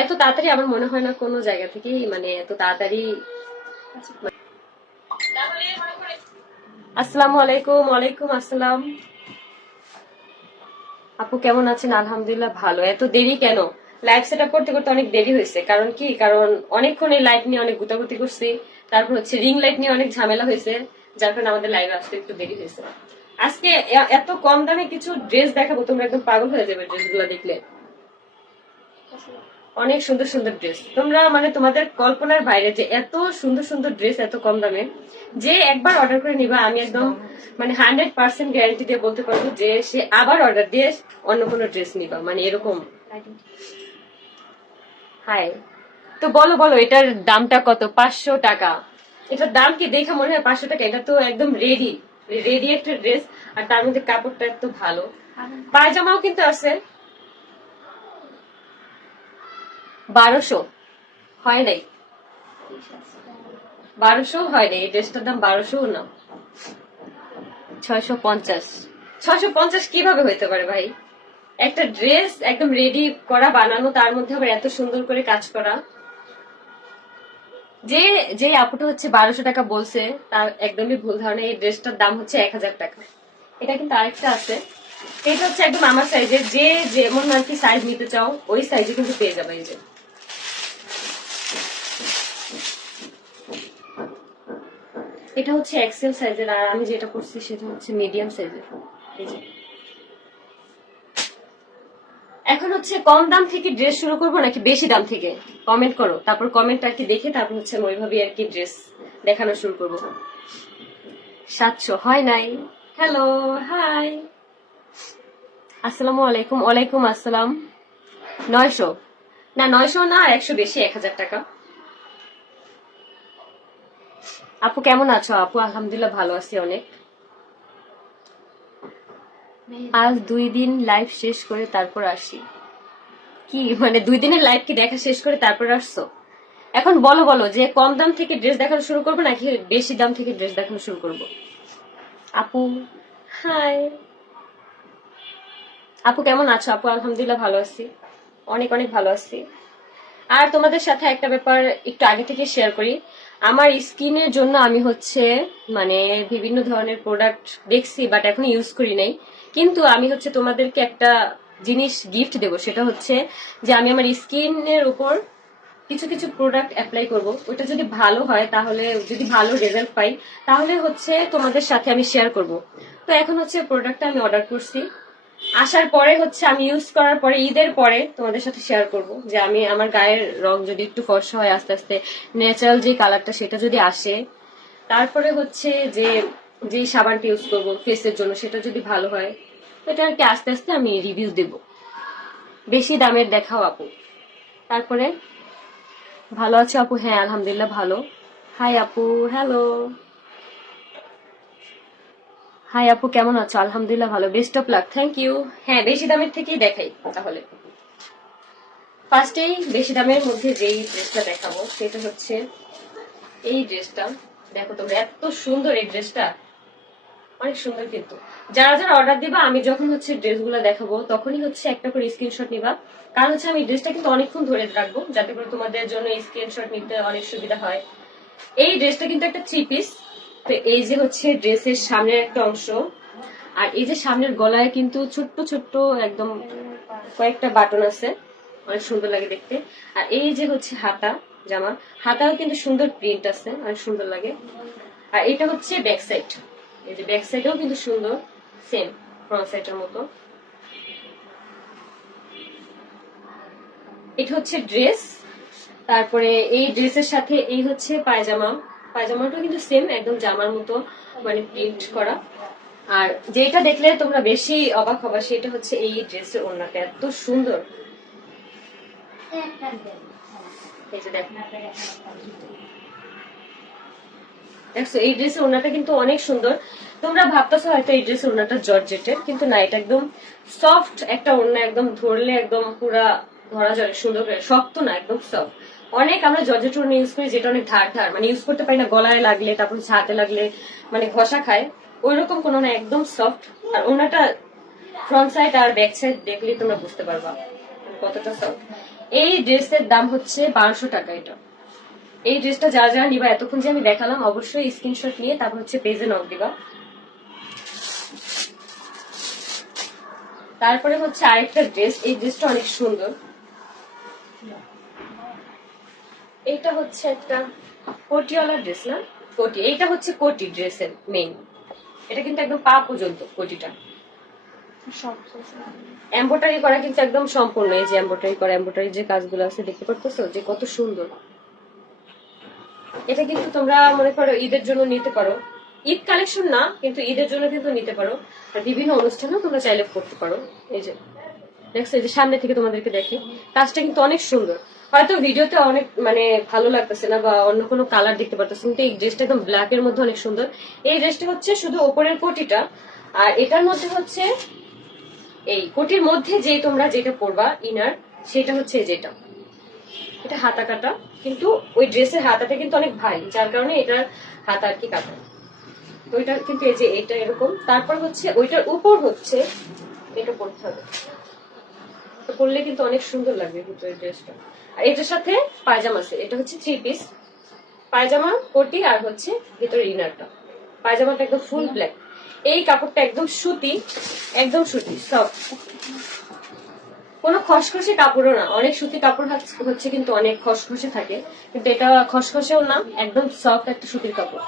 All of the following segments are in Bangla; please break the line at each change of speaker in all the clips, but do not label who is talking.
এত তাড়াতাড়ি আমার মনে হয় না কোনো জায়গা থেকে মানে এত তাড়াতাড়ি আসসালামু আলাইকুম, ওয়ালাইকুম আসসালাম। আপু, কেমন আছেন? আলহামদুলিল্লাহ ভালো। এত দেরি কেন? লাইভ সেট আপ করতে করতে অনেক দেরি হয়েছে। কারণ কি? কারণ অনেকক্ষণ এই লাইট নিয়ে অনেক গুতাগুতি করছি। তারপর হচ্ছে রিং লাইট নিয়ে অনেক ঝামেলা হয়েছে, যার কারণে আমাদের লাইভে আসতে একটু দেরি হয়েছে। আজকে এত কম দামে কিছু ড্রেস দেখাবো, তোমরা একদম পাগল হয়ে যাবে ড্রেসগুলো দেখলে। অনেক সুন্দর সুন্দর ড্রেস তোমরা মানে তোমাদের কল্পনার বাইরে যে এত সুন্দর সুন্দর ড্রেস এত কম দামে যে একবার অর্ডার করে নিবা আমি একদম মানে হান্ড্রেড পার্সেন্ট গ্যারান্টি দিয়ে বলতে পারব যে সে আবার অর্ডার দিয়ে অন্য কোনো ড্রেস নিবা মানে এরকম। হাই তো বলো বলো এটার দামটা কত? পাঁচশো টাকা। এটার দাম কি দেখে মনে হয় পাঁচশো টাকা? এটা তো একদম রেডি রেডি একটা ড্রেস আর তার মধ্যে কাপড়টা এত ভালো। পায়জামাও কিন্তু আছে। বারোশো। হয় নাই? বারোশো হয় নাই, এই ড্রেসটার দাম বারোশো না। ছয়শো পঞ্চাশ। ছয়শো পঞ্চাশ কীভাবে হইতে পারে ভাই? একটা ড্রেস একদম রেডি করা, বানানো, তার মধ্যে আবার এত সুন্দর করে কাজ করা। যে যে আপুটা হচ্ছে বারোশো টাকা বলছে, তার একদমই ভুল ধারণা, এই ড্রেসটার দাম হচ্ছে এক হাজার টাকা। এটা কিন্তু আরেকটা আছে। এটা হচ্ছে একদম আমার সাইজের যে যেমন আর কি সাইজ নিতে চাও, ওই সাইজে কিন্তু পেয়ে যাবে এই যে। এটা হচ্ছে এক্সেল সাইজের আর আমি যেটা করছি সেটা হচ্ছে মিডিয়াম সাইজের এখন হচ্ছে কম দাম থেকে ড্রেস শুরু করব নাকি বেশি দাম থেকে? কমেন্ট করো। তারপর কমেন্ট আর কি দেখে তারপর হচ্ছে ওইভাবে আর কি ড্রেস দেখানো শুরু করব। সাতশো, হয় নাই? হ্যালো হাই আসসালামু আলাইকুম, ওয়ালাইকুম আসসালাম। নয়শো? না নয়শো না, একশো বেশি, এক হাজার টাকা। আপু কেমন আছো? আপু আলহামদুলিল্লাহ ভালো আছি অনেক। আজ দুই দিন লাইভ শেষ করে তারপর আসি। কি মানে দুই দিনের লাইভ কি দেখা শেষ করে তারপর আসছো? এখন বলো বলো যে কম দাম থেকে ড্রেস দেখানো শুরু করব নাকি বেশি দাম থেকে ড্রেস দেখানো শুরু করব? আপু। হাই আপু কেমন আছো? আপু আলহামদুলিল্লাহ ভালো আছি। অনেক অনেক ভালো আছি। আর তোমাদের সাথে একটা ব্যাপার একটু আগে থেকে শেয়ার করি। আমার স্কিনের জন্য আমি হচ্ছে মানে বিভিন্ন ধরনের প্রোডাক্ট দেখছি বাট এখন ইউজ করি নাই। কিন্তু আমি হচ্ছে তোমাদেরকে একটা জিনিস গিফট দেব, সেটা হচ্ছে যে আমি আমার স্কিনের উপর কিছু কিছু প্রোডাক্ট অ্যাপ্লাই করব। ওটা যদি ভালো হয়, তাহলে যদি ভালো রেজাল্ট পাই, তাহলে হচ্ছে তোমাদের সাথে আমি শেয়ার করব। তো এখন হচ্ছে প্রোডাক্টটা আমি অর্ডার করছি। আসার পরে হচ্ছে আমি ইউজ করার পরে, ঈদের পরে তোমাদের সাথে শেয়ার করব যে আমি আমার গায়ের রং যদি একটু ফর্সা হয়, আস্তে আস্তে ন্যাচারাল যে কালারটা সেটা যদি আসে, তারপরে হচ্ছে যে যে সাবানটা ইউজ করব ফেসের জন্য সেটা যদি ভালো হয়, এটা আর কি আস্তে আস্তে আমি রিভিউ দেব। বেশি দামের দেখাও আপু। তারপরে, ভালো আছে আপু? হ্যাঁ আলহামদুলিল্লাহ ভালো। হাই আপু হ্যালো হাই আপু, কেমন আছো? আলহামদুলিল্লাহ ভালো। Best of luck thank you হ্যাঁ বেশি দামের থেকেই দেখাই তাহলে। ফার্স্টেই বেশি দামের মধ্যে যেই ড্রেসটা দেখাবো, সেটা হচ্ছে এই ড্রেসটা দেখো তোমরা, এত সুন্দর এই ড্রেসটা অনেক সুন্দর কিন্তু। যারা যারা অর্ডার দিবা, আমি যখন হচ্ছে ড্রেসগুলো দেখাবো, তখনই হচ্ছে একটা করে স্ক্রিনশট নিবা। কারণ হচ্ছে আমি ড্রেসটা কিন্তু অনেকক্ষণ ধরে রাখব, যাতে করে তোমাদের জন্য স্ক্রিনশট নিতে অনেক সুবিধা হয়। এই ড্রেসটা কিন্তু একটা থ্রি পিস তো এই যে হচ্ছে ড্রেসের সামনের একটা অংশ, আর এই যে সামনের গলায় কিন্তু ছোট্ট ছোট্ট একদম কয়েকটা বাটন আছে, অনেক সুন্দর লাগে দেখতে। আর এই যে হচ্ছে হাতা, জামা হাতাও কিন্তু সুন্দর প্রিন্ট আছে, অনেক সুন্দর লাগে। আর এটা হচ্ছে ব্যাক সাইড এই যে ব্যাক সাইডেও কিন্তু সুন্দর সেম ফ্রন্ট সাইডের মতো। এটা হচ্ছে ড্রেস তারপরে এই ড্রেসের সাথে এই হচ্ছে পায়জামা। পায়জামাটাও কিন্তু সেম একদম জামার মতো মানে প্রিন্ট করা। আর যেটা দেখলে তোমরা বেশি অবাক হবা, সেটা হচ্ছে এই ড্রেসের ওড়নাটা। এত সুন্দর। দেখো। দেখছ, এই ড্রেসের ওড়নাটা কিন্তু অনেক সুন্দর। তোমরা ভাবতেছো হয়তো এই ড্রেসের ওড়নাটা জর্জেটের, কিন্তু না, এটা একদম সফট একটা ওড়না, একদম ধরলে একদম পুরা ধরা যায়, সুন্দর করে, শক্ত না, একদম সফট অনেক আমরা জর্জেট ওড়না ইউজ করি, যেটা অনেক ধার ধার। মানে ইউজ করতে পারি না, গলায় লাগলে, তারপর হাতে লাগলে মানে ঘষা খায়। ওই রকম কোনো না, একদম সফট আর ওনাটা ফ্রন্ট সাইড আর ব্যাক সাইড দেখলেই তোমরা বুঝতে পারবা কতটা সফট এই ড্রেসের দাম হচ্ছে বারোশো টাকা এটা। এই ড্রেসটা যারা যারা নিবা, এতক্ষণ যে আমি দেখালাম, অবশ্যই স্ক্রিনশট নিয়ে তারপর হচ্ছে পেজে নক দিবা। তারপরে হচ্ছে আরেকটা ড্রেস এই ড্রেসটা অনেক সুন্দর। এইটা হচ্ছে একটা কোটিওয়ালা ড্রেস না? কোটি, এইটা হচ্ছে কোটি ড্রেসের মেইন এটা কিন্তু একদম পা পর্যন্ত কোটিটা। এম্বোটারি করা কিন্তু একদম সম্পূর্ণ। এই যে এম্বোটারি করা এম্বোটারি যে কাজগুলো আছে, দেখতে পারতেছো? যে কত সুন্দর। এটা কিন্তু তোমরা মনে করো ঈদের জন্য নিতে পারো। ঈদ কালেকশন না, কিন্তু ঈদের জন্য কিন্তু নিতে পারো। আর বিভিন্ন অনুষ্ঠানেও তোমরা চাইলে করতে পারো। এই যে, দেখছ? এই যে সামনে থেকে তোমাদেরকে দেখে। কাজটা কিন্তু অনেক সুন্দর। হয়তো ভিডিওতে অনেক মানে ভালো লাগতেছে না বা অন্য কোনো কালার দেখতে পারতেছে কিন্তু এই ড্রেসটা একদম ব্ল্যাক এর মধ্যে অনেক সুন্দর। এই ড্রেসটা হচ্ছে শুধু ওপরের কোটিটা, আর এটার মধ্যে হচ্ছে এই কোটির মধ্যে যে তোমরা যেটা পরবা ইনার সেটা হচ্ছে এই যেটা। এটা হাতা কাটা কিন্তু ওই ড্রেসের হাতাটা কিন্তু অনেক ভারী, যার কারণে এটার হাতা আর কি কাটা। ওইটা কিন্তু এই যে এটা এরকম। তারপর হচ্ছে ওইটার উপর হচ্ছে এটা পরতে হবে। পরলে কিন্তু অনেক সুন্দর লাগবে ভিতরের ড্রেসটা এটার সাথে পায়জামা আছে। এটা হচ্ছে থ্রি পিস পায়জামা, কোটি আর হচ্ছে ভিতরে ইনারটা পায়জামাটা একদম ফুল ব্ল্যাক এই কাপড়টা একদম সুতি একদম সুতি সফট কোনো খসখসে কাপড়ও না। অনেক সুতি কাপড় হচ্ছে কিন্তু অনেক খসখসে থাকে। কিন্তু এটা খসখসেও না, একদম সফট একটা সুতির কাপড়।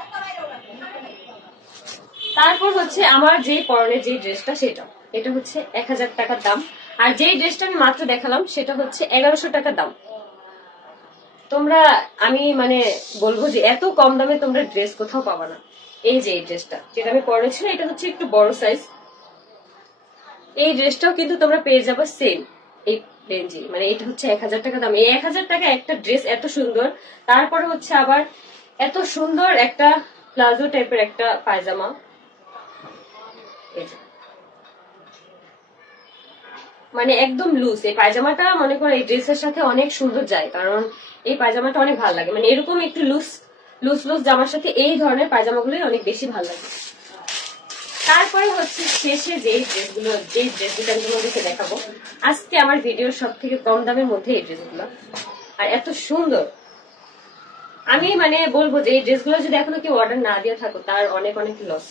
তারপর হচ্ছে আমার যে পরনে যে ড্রেসটা, সেটা। এটা হচ্ছে এক হাজার টাকার দাম। আর যেই ড্রেসটা আমি মাত্র দেখালাম, সেটা হচ্ছে এগারোশো টাকার দাম। তোমরা, আমি মানে বলব যে এত কম দামে তোমরা ড্রেস কোথাও পাবা না। এই যে এই ড্রেসটা যেটা আমি পরেছি এটা হচ্ছে একটু বড় সাইজ এই ড্রেসটাও কিন্তু তোমরা পেয়ে যাবে সেম এই রেঞ্জে মানে এটা হচ্ছে এক হাজার টাকা দাম। এই এক হাজার টাকা একটা ড্রেস এত সুন্দর, তারপরে হচ্ছে আবার এত সুন্দর একটা প্লাজো টাইপের একটা পায়জামা। মানে একদম লুজ এই পায়জামাটা মনে করো এই ড্রেসের সাথে অনেক সুন্দর যায়, কারণ এই পায়জামাটা অনেক ভালো লাগে। মানে এরকম একটু লুজ লুজ লুজ জামার সাথে এই ধরনের পায়জামাগুলোই অনেক বেশি ভালো লাগে। তারপরে হচ্ছে শেষে যে ড্রেসগুলো যে ড্রেসগুলো আমি তোমাদেরকে দেখাবো, আজকে আমার ভিডিওর সব থেকে কম দামের মধ্যে এই ড্রেসগুলো। আর এত সুন্দর। আমি মানে বলব যে এই ড্রেসগুলো যদি এখনও কেউ অর্ডার না দিয়ে থাকো, তার অনেক অনেক লস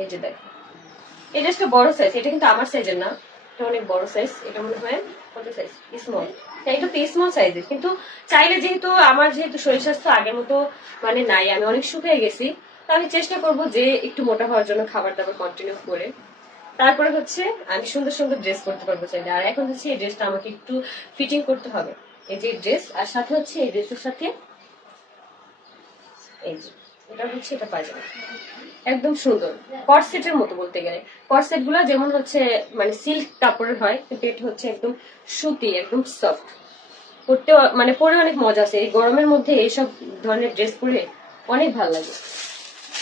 এই যে দেখো। এই ড্রেসটা বড় সাইজ এটা কিন্তু আমার সাইজের না, এটা অনেক বড় সাইজ এটা মনে হয়, কত সাইজ স্মল এটা তো স্মল সাইজের কিন্তু চাইলে যেহেতু আমার যেহেতু শরীর স্বাস্থ্য আগের মতো মানে নাই, আমি অনেক শুকিয়ে গেছি, তো আমি চেষ্টা করব যে একটু মোটা হওয়ার জন্য খাবার দাবার কন্টিনিউ করে। তারপরে হচ্ছে আমি সুন্দর সুন্দর ড্রেস করতে পারব চাইলে। আর এখন হচ্ছে এই ড্রেসটা আমাকে একটু ফিটিং করতে হবে। এই যে ড্রেস আর সাথে হচ্ছে এই ড্রেসের সাথে এই যে এটা হচ্ছে, এটা পায়জামা। একদম সুন্দর। কটসেটের মতো বলতে গেলে। গুলো যেমন হচ্ছে মানে সিল্ক কাপড়ের হয়, কিন্তু এটা হচ্ছে একদম সুতি, একদম সফট পরতে মানে পরে অনেক মজা আছে। এই গরমের মধ্যে এইসব ধরনের ড্রেস পরে অনেক ভালো লাগে।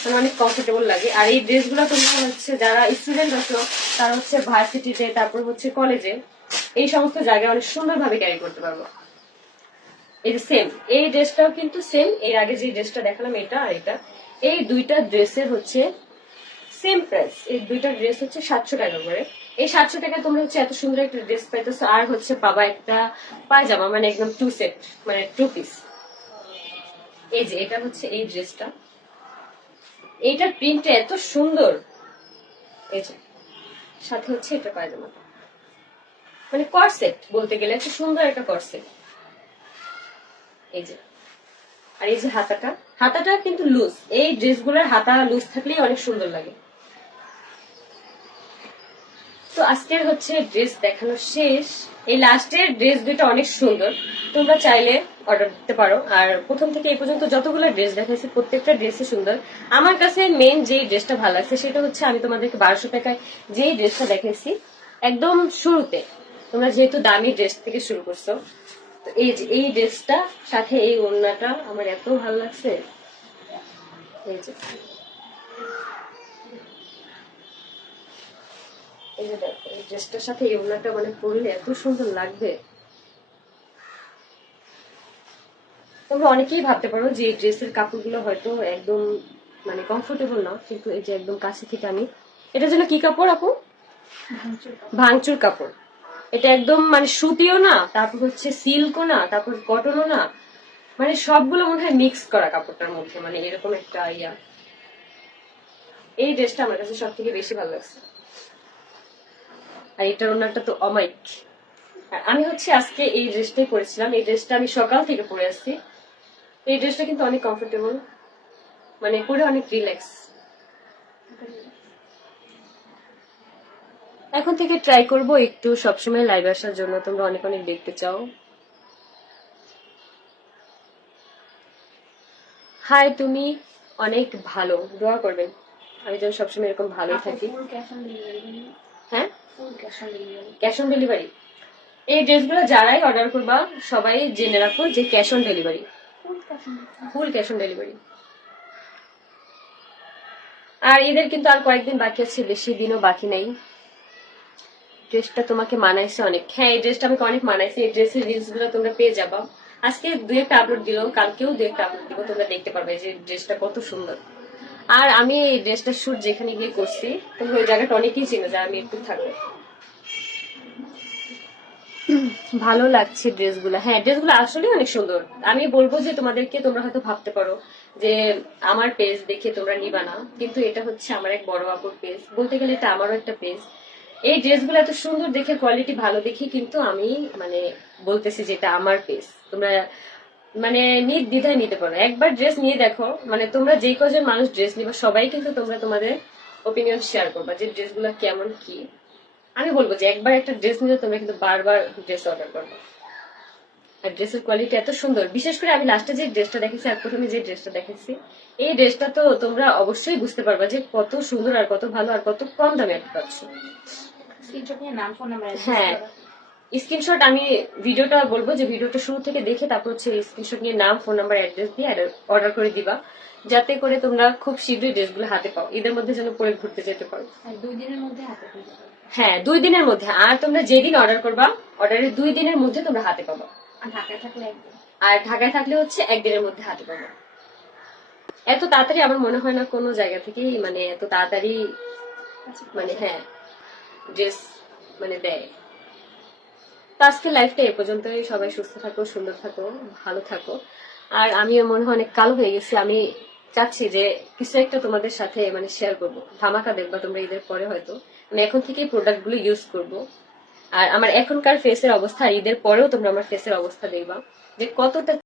মানে অনেক কমফোর্টেবল লাগে। আর এই ড্রেসগুলো তোমরা হচ্ছে, যারা স্টুডেন্ট আছো, তারা হচ্ছে ভার্সিটিতে তারপর হচ্ছে কলেজে এই সমস্ত জায়গায় অনেক সুন্দরভাবে ক্যারি করতে পারব। এই যে সেম এই ড্রেসটাও কিন্তু সেম এর আগে যে ড্রেসটা দেখালাম, এটা আর এটা, এই দুইটা ড্রেসের হচ্ছে সেম প্রাইস এই দুইটা ড্রেস হচ্ছে সাতশো টাকা করে। এই সাতশো টাকা তোমরা হচ্ছে এত সুন্দর একটা ড্রেস পাইতেছো, আর হচ্ছে পাবা একটা পায়জামা মানে একদম টু সেট মানে টু পিস এই যে, এটা হচ্ছে এই ড্রেসটা। এইটার প্রিন্টটা এত সুন্দর। এই যে, সাথে হচ্ছে এটা পায়জামা মানে করসেট বলতে গেলে একটা সুন্দর একটা করসেট এই যে। আর এই যে হাতাটা হাতাটা কিন্তু লুজ এই ড্রেসগুলোর হাতা লুজ থাকলেই অনেক সুন্দর লাগে। তো আজকের হচ্ছে ড্রেস দেখানো শেষ। এই লাস্টের ড্রেস দুইটা অনেক সুন্দর। তোমরা চাইলে অর্ডার দিতে পারো। আর প্রথম থেকে এই পর্যন্ত যতগুলো ড্রেস দেখাইছি, প্রত্যেকটা ড্রেসই সুন্দর। আমার কাছে মেন যে ড্রেসটা ভালো লাগছে সেটা হচ্ছে আমি তোমাদেরকে বারোশো টাকায় যেই ড্রেসটা দেখাইছি, একদম শুরুতে। তোমরা যেহেতু দামি ড্রেস থেকে শুরু করছ তো এই যে এই ড্রেসটা সাথে এই ওড়নাটা আমার এত ভালো লাগছে। এই যে। এই যে দেখো এই ড্রেসটার সাথে এই ওড়নাটা মানে পরলে এত সুন্দর লাগবে। তোমরা অনেকেই ভাবতে পারো যে এই ড্রেসের কাপড়গুলো হয়তো একদম মানে কমফোর্টেবল না কিন্তু এই যে একদম কাছে থেকে আমি এটার জন্য কি কাপড় আপু? ভাঙচুর কাপড়। এটা একদম মানে সুতিও না, তারপর হচ্ছে সিল্কও না, তারপর কটনও না মানে সবগুলো মনে হয় মিক্স করা কাপড়টার মধ্যে মানে এরকম একটা ইয়া। এই ড্রেসটা আমার কাছে সব থেকে বেশি ভালো লাগছে। আর এটার ওনারটা তো অমাইক আমি হচ্ছে আজকে এই ড্রেসটাই পরেছিলাম, এই ড্রেসটা আমি সকাল থেকে পরে আসছি। এই ড্রেসটা কিন্তু অনেক কমফোর্টেবল মানে পরে অনেক রিল্যাক্স এখন থেকে ট্রাই করব একটু সবসময় লাইভ আসার জন্য। তোমরা অনেক অনেক দেখতে চাও। হাই তুমি অনেক ভালো। দোয়া করবেন। আমি যেন সবসময় এরকম ভালোই থাকি। হ্যাঁ?
ক্যাশ অন ডেলিভারি
এই ড্রেসগুলো যারাই অর্ডার করবা সবাই জেনে রাখো যে cash on delivery
full cash on
full cash on delivery আর এদের কিন্তু আর কয়েকদিন বাকি আছে বেশি দিনও বাকি নেই। ড্রেসটা তোমাকে মানাইছে অনেক। হ্যাঁ এই ড্রেসটা আমাকে অনেক মানাইছে। এই ড্রেসের রিলসগুলো তোমরা পেয়ে যাবা। আজকে দু একটা আপলোড দিল, কালকেও দু একটা আপলোড দিব তোমরা দেখতে পারবে যে ড্রেসটা কত সুন্দর। আর আমি এই ড্রেসটা শুট যেখানে গিয়ে করছি, তোমরা ওই জায়গাটা অনেকেই চিনো যারা মিরপুর থাকবে। ভালো লাগছে ড্রেসগুলো। হ্যাঁ ড্রেসগুলো আসলে অনেক সুন্দর। আমি বলব যে তোমাদেরকে তোমরা হয়তো ভাবতে পারো যে আমার পেজ দেখে তোমরা নিবা না। কিন্তু এটা হচ্ছে আমার এক বড় আপুর পেজ বলতে গেলে এটা আমারও একটা পেজ এই ড্রেসগুলো এত সুন্দর দেখে কোয়ালিটি ভালো দেখি কিন্তু আমি মানে বলতেছি যে এটা আমার পেজ তোমরা মানে নির্দ্বিধায় নিতে পারো। একবার ড্রেস নিয়ে দেখো মানে তোমরা যে কজন মানুষ ড্রেস নিবা, সবাই কিন্তু তোমরা তোমাদের ওপিনিয়ন শেয়ার করবা যে ড্রেসগুলো কেমন কি। আমি বলব যে একবার একটা ড্রেস নিলে তোমরা কিন্তু বারবার ড্রেস অর্ডার করবে। আর ড্রেসের কোয়ালিটি এত সুন্দর। বিশেষ করে আমি লাস্টে যে ড্রেসটা দেখেছি আর প্রথমে যে ড্রেসটা দেখেছি, এই ড্রেসটা তো তোমরা অবশ্যই বুঝতে পারবা যে কত সুন্দর আর কত ভালো আর কত কম দামে পাচ্ছ।
স্ক্রিনশট
হ্যাঁ। স্ক্রিনশট আমি ভিডিওটা বলব যে ভিডিওটা শুরু থেকে দেখে তারপর হচ্ছে স্ক্রিনশট নিয়ে নাম ফোন নাম্বার অ্যাড্রেস দিয়ে অর্ডার করে দিবা। যাতে করে তোমরা খুব শীঘ্রই ড্রেসগুলো হাতে পাও। এদের মধ্যে যেন পরে ঘুরতে যেতে পারো।
দুই দিনের মধ্যে হাতে
হ্যাঁ দুই দিনের মধ্যে। আর তোমরা যেদিন অর্ডার করবা অর্ডারের দুই দিনের মধ্যে তোমরা হাতে পাবা।
আর ঢাকায় থাকলে
আর ঢাকায় থাকলে হচ্ছে একদিনের মধ্যে হাতে পাবো। এত তাড়াতাড়ি আমার মনে হয় না কোনো জায়গা থেকেই মানে এত তাড়াতাড়ি
আচ্ছা,
মানে হ্যাঁ। ড্রেস মানে দেয়। তো আজকে লাইফটা এ পর্যন্তই। সবাই সুস্থ থাকো, সুন্দর থাকো, ভালো থাকো। আর আমিও মনে হয় অনেক কালো হয়ে গেছি। আমি চাচ্ছি যে কিছু একটা তোমাদের সাথে মানে শেয়ার করব। ধামাকা দেখবা তোমরা ঈদের পরে হয়তো। আমি এখন থেকেই প্রোডাক্টগুলো ইউজ করব। আর আমার এখনকার ফেসের অবস্থা ঈদের পরেও তোমরা আমার ফেসের অবস্থা দেখবা। যে কতটা